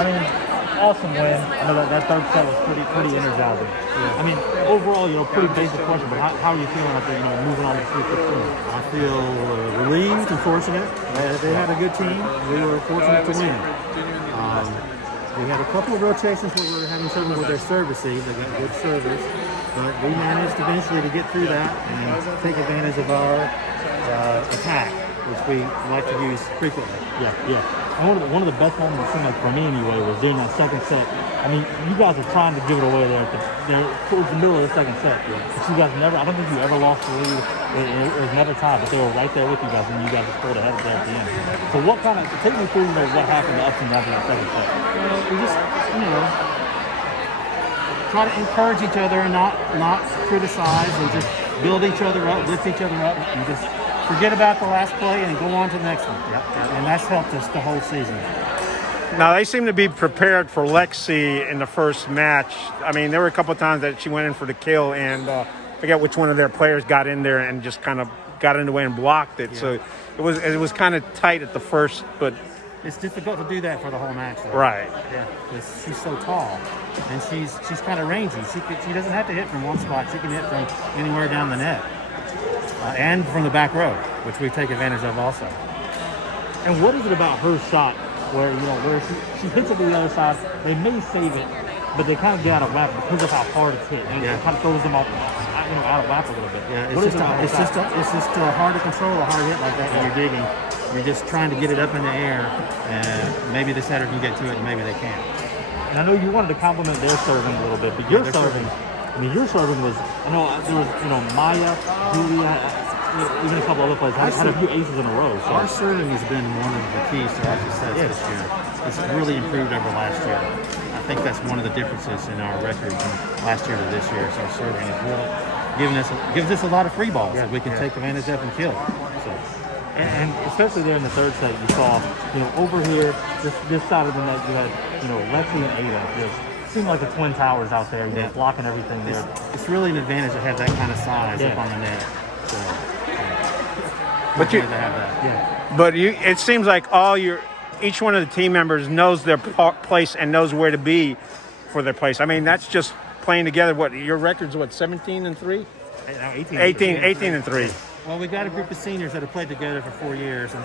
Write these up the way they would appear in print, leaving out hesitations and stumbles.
I mean, awesome win. I know that third set was pretty energizing. Yeah. I mean, overall, pretty basic question, but how are you feeling after, moving on to 3-16? I feel relieved and fortunate. They had a good team. We were fortunate to win. We had a couple of rotations where we were having trouble with their service. They got good service, but we managed eventually to get through that and take advantage of our attack, which we like to use frequently. Yeah. And one of the best moments, it seemed like for me anyway, was during that second set. I mean, you guys were trying to give it away there towards the middle of the second set. Yeah. But you guys I don't think you ever lost the lead. It was never tied, but they were right there with you guys, and you guys just pulled ahead there at the end. So take me through what happened to ups and downs in that second set? Well, we just, try to encourage each other and not criticize, and just build each other up, lift each other up, and just forget about the last play and go on to the next one. Yep. And that's helped us the whole season. Now, they seem to be prepared for Lexi in the first match. I mean, there were a couple of times that she went in for the kill, and I forget which one of their players got in there and just kind of got in the way and blocked it. Yeah. So it was kind of tight at the first, but it's difficult to do that for the whole match, though. Right. Yeah, because she's so tall, and she's kind of rangy. She doesn't have to hit from one spot. She can hit from anywhere down the net. And from the back row, which we take advantage of also. And what is it about her shot where she hits it to the other side? They may save it, but they kind of get out of whack because of how hard it's hit, and it kind of throws them off, out of whack a little bit. Yeah, it's just hard to control a hard hit like that when you're digging. You're just trying to get it up in the air, and maybe the setter can get to it, and maybe they can't. And I know you wanted to compliment their serving a little bit, but your serving. I mean, your serving was, there was, Maya, Julia, even a couple other players had a few aces in a row. So. Our serving has been one of the keys to our success this year. It's really improved over last year. I think that's one of the differences in our record from last year to this year. So our serving is really gives us a lot of free balls that we can take advantage of and kill. So. And especially there in the third set, you saw, over here, this side of the net, you had, Lexi and Ada just seemed like the Twin Towers out there, blocking everything there. It's really an advantage to have that kind of size up on the net. So, but to have that. But it seems like each one of the team members knows their place and knows where to be for their place. I mean, that's just playing together. What your record's? 17-3? 18-3. Well, we got a group of seniors that have played together for 4 years, and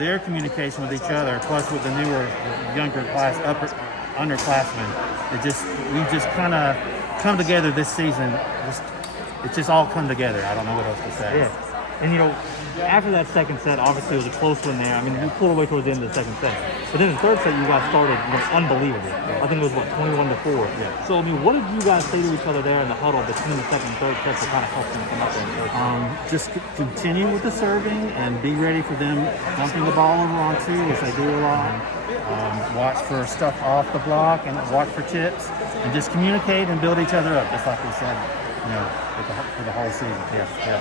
their communication with each other, plus with the younger underclassmen, we've just kind of come together this season. It's just all come together. I don't know what else to say. Yeah. And after that second set, obviously it was a close one there. I mean, you pulled away towards the end of the second set. But then the third set, you guys started unbelievable. Yeah. I think it was 21-4. Yeah. So I mean, what did you guys say to each other there in the huddle between the second and third sets to kind of help them come up there? Just continue with the serving and be ready for them dumping the ball over on two, which they do a lot. Watch for stuff off the block and watch for tips, and just communicate and build each other up, just like we said, for the whole season. Yeah.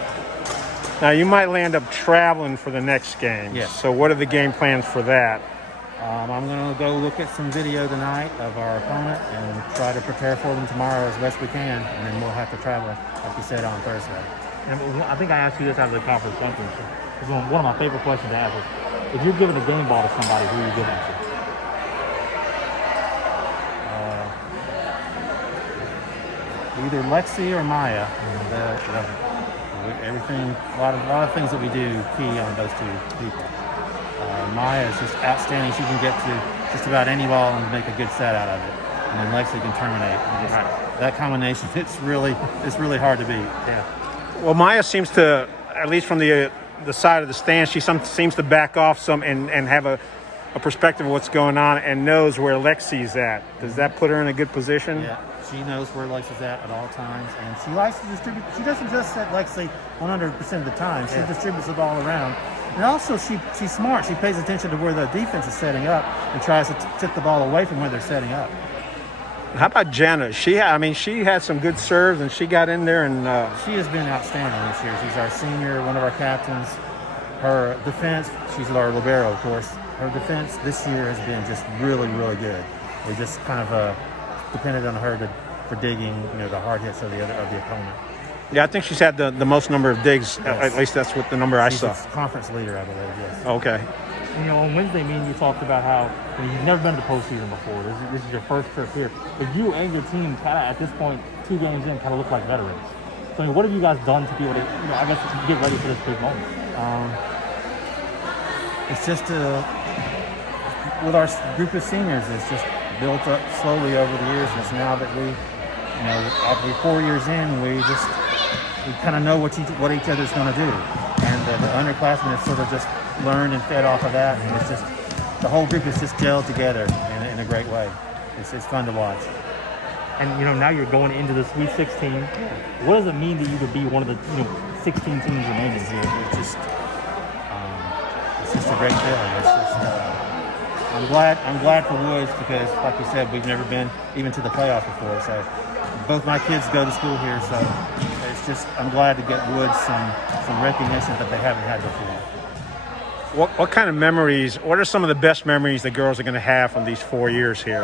Now, you might land up traveling for the next game. Yes. So what are the game plans for that? I'm going to go look at some video tonight of our opponent and try to prepare for them tomorrow as best we can, and then we'll have to travel, like you said, on Thursday. And I think I asked you this after the conference something. One of my favorite questions to ask is, if you're giving a game ball to somebody, who are you giving it to? Either Lexi or Maya. Everything, a lot of things that we do key on those two people. Maya is just outstanding. She can get to just about any ball and make a good set out of it. And then Lexi can terminate. That combination, it's really hard to beat. Yeah. Well, Maya seems to, at least from the side of the stand, she seems to back off some and have a perspective of what's going on and knows where Lexi's at. Does that put her in a good position? Yeah. She knows where Lexi's at all times, and she likes to distribute. She doesn't just set Lexi 100% of the time. She distributes the ball around. And also, she's smart. She pays attention to where the defense is setting up and tries to tip the ball away from where they're setting up. How about Jenna? She had some good serves, and she got in there and she has been outstanding this year. She's our senior, one of our captains. Her defense, she's our libero, of course. Her defense this year has been just really, really good. We just kind of depended on her for digging, the hard hits of the opponent. Yeah, I think she's had the most number of digs. Yes. At least that's what the number I saw. She's a conference leader, I believe. Yes. Okay. You know, on Wednesday, me and you talked about how you've never been to the postseason before. This is your first trip here. But you and your team, kind of at this point, 2 games in, kind of look like veterans. So, I mean, what have you guys done to be able to, I guess, get ready for this big moment? It's just with our group of seniors, it's just built up slowly over the years. And it's now that we, after 4 years in, we kind of know what each other's going to do. And the underclassmen have sort of just learned and fed off of that. And it's just, the whole group is just gelled together in a great way. It's fun to watch. And, now you're going into the Sweet 16. What does it mean that you could be one of the, 16 teams remaining here? It's just a great feeling. It's just, I'm glad for Woods because, like you said, we've never been even to the playoffs before. So both my kids go to school here, so it's just, I'm glad to get Woods some recognition that they haven't had before. What kind of memories, what are some of the best memories the girls are going to have from these 4 years here?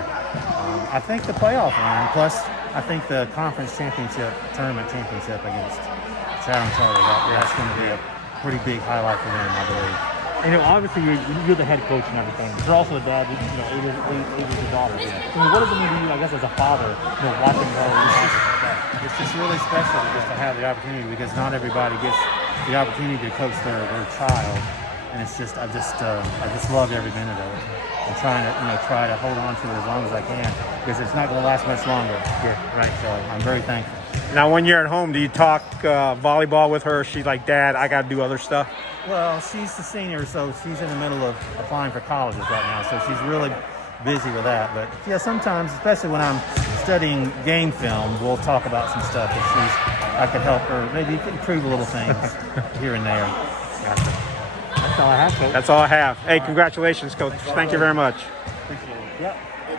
I think the playoff run, plus I think the conference tournament championship against Chatham Charter, that's going to be a pretty big highlight for them, I believe. Obviously you're the head coach and everything. But you're also a dad. Eight is your daughter. Yeah. I mean, what does it mean to you, I guess, as a father, watching her? It's just really special just to have the opportunity because not everybody gets the opportunity to coach their child, and it's just I just love every minute of it. I'm trying to hold on to it as long as I can because it's not going to last much longer. Yeah, right. So I'm very thankful. Now, when you're at home, do you talk volleyball with her? She's like, Dad, I got to do other stuff. Well, she's the senior, so she's in the middle of applying for colleges right now, so she's really busy with that. But yeah, sometimes, especially when I'm studying game film, we'll talk about some stuff that I could help her maybe improve a little things here and there. Gotcha. That's all I have, Coach. That's all I have. Hey, congratulations, Coach. Thank you very much. Appreciate it. Yep.